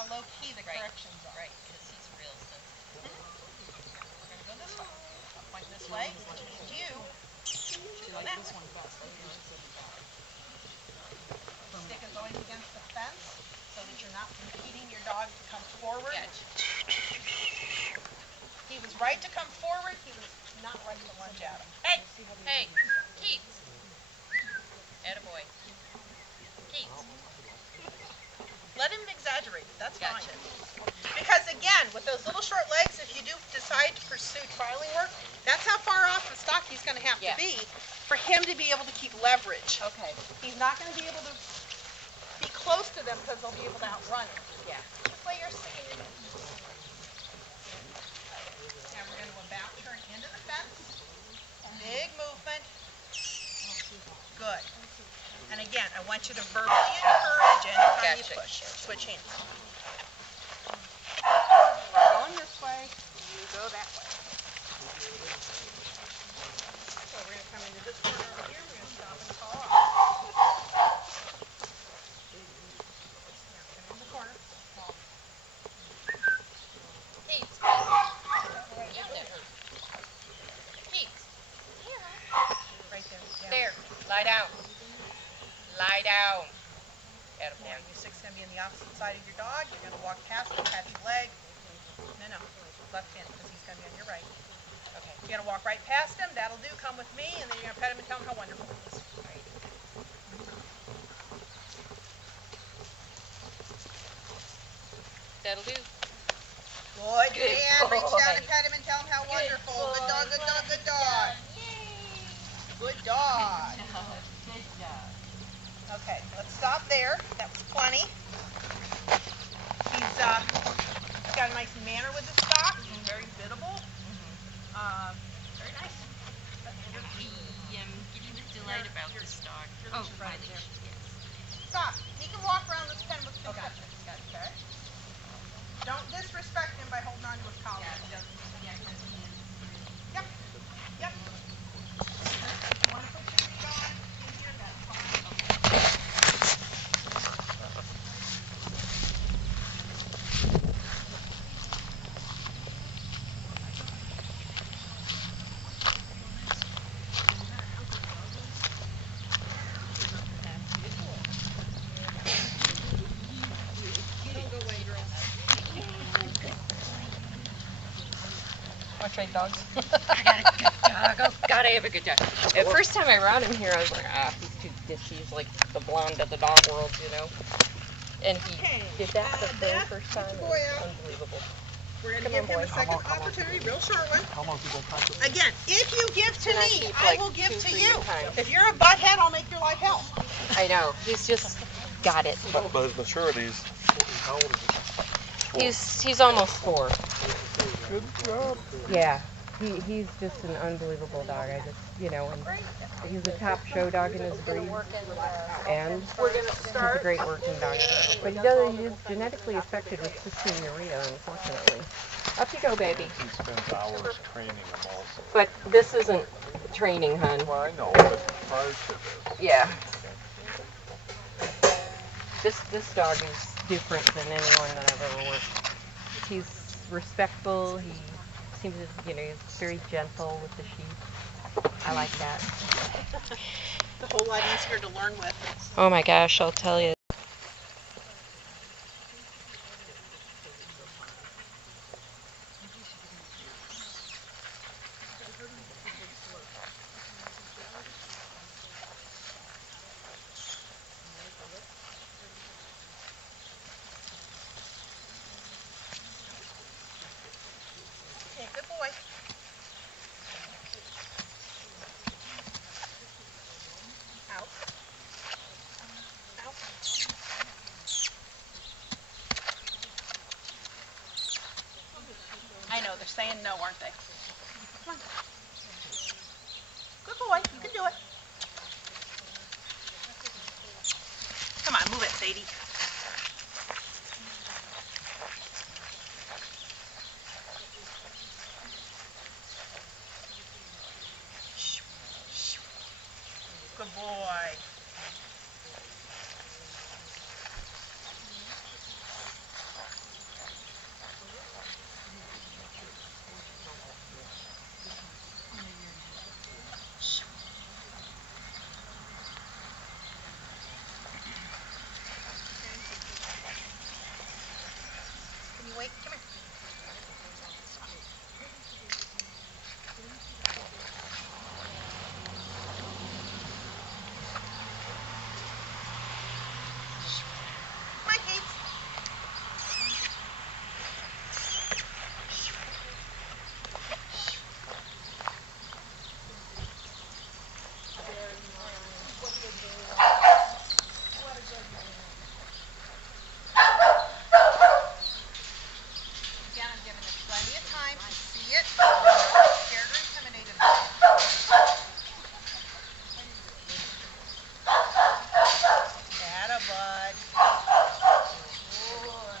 how low key the corrections are. Right, because he's real sensitive. We're going to go this way. I'll point this way, which means you. Go that way. Stick is always against the fence so that you're not impeding your dog to come forward. Gotcha. He was right to come forward. He was not right to lunge at him. Hey, hey, Keats. Attaboy. Keats. Let him exaggerate it. That's fine. Gotcha. Because again, with those little short legs, if you do decide to pursue trialing work, that's how far off the stock he's going to have to be for him to be able to keep leverage. Okay. He's not going to be able to be close to them because they'll be able to outrun him. Yeah. This way you're sticking it in. Now we're going to about turn into the fence. Big movement. Good. And again, I want you to verbally encourage anytime you push. Switch hands. We're going this way. You go that way. So we're going to come into this corner over here. We're going to stop and call off. Now come in the corner. Keats. Down there. Keats. Right there. Yeah. There. Lie down. Lie down. Now you six going to be on the opposite side of your dog. You're going to walk past him, pat your leg. No. Left hand because he's going to be on your right. Okay. You're going to walk right past him. That'll do. Come with me. And then you're going to pet him and tell him how wonderful he is. That'll do. Good. Good And reach down boy. and pet him and tell him how wonderful. Good dog, good dog, good dog. Good dog. Good job. Okay, let's stop there. That was plenty. He's got a nice manner with his stock. He's very biddable. Very nice. Getting the delight about this dog. Oh, my leash. Yes. Stop. He can walk around this pen with two touches. Okay. Don't disrespect him by holding on to his collar. Yep. Yep. If you want to put your feet on in here, that's fine. Want to trade dogs? I got a good dog. Oh, gotta have a good dog. The first time I brought him here, I was like, he's too ditzy. He's like the blonde of the dog world, you know. And he did that the very first time. It was unbelievable. We're going to give him a second opportunity, real short one. How long people practice? Again, if you give to And I me, keep, I like, will give 2, to 3 you. times. If you're a butthead, I'll make your life hell. I know. He's just got it. But his maturity is, how old is He's almost 4. he? Good job. Yeah. He's just an unbelievable dog. I just, and he's a top show dog in his breed, and he's a great working dog. But he is genetically affected with cystinuria, unfortunately. Up you go, baby. He spends hours training him also. But this isn't training, hun. Well, I know, but prior to this. Yeah. This dog is different than anyone that I've ever worked. He's respectful. He seems to, he's very gentle with the sheep. I like that. It's a whole lot easier to learn with. Oh my gosh, I'll tell you. Okay, good boy. Out. Out. I know, they're saying no, aren't they? Come on. Good boy, you can do it. Come on, move it, Sadie. Good boy. come here. Come on, Keith. Again, I'm giving it plenty of time to see it. I'm not scared or intimidated by it. Atta bud. Good.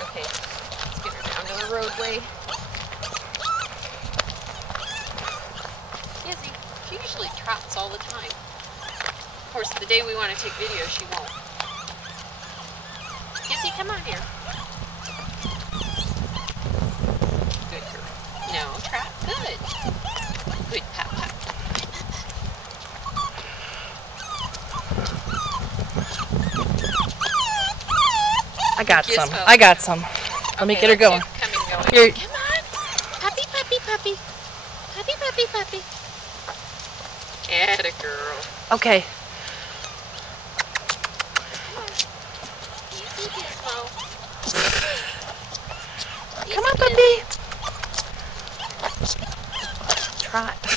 Okay, let's get her down to the roadway. Izzy, she usually trots all the time. Of course, the day we want to take video, she won't. Izzy, come on here. Good girl. No, trot. Good. Good, pat, pat. I got Gizmo. some. I got some. Let me get her going. Here. Come on. Puppy, puppy, puppy. Puppy, puppy, puppy. Atta girl. Okay. Easy, Gizmo. Come on, Easy, puppy. Trot.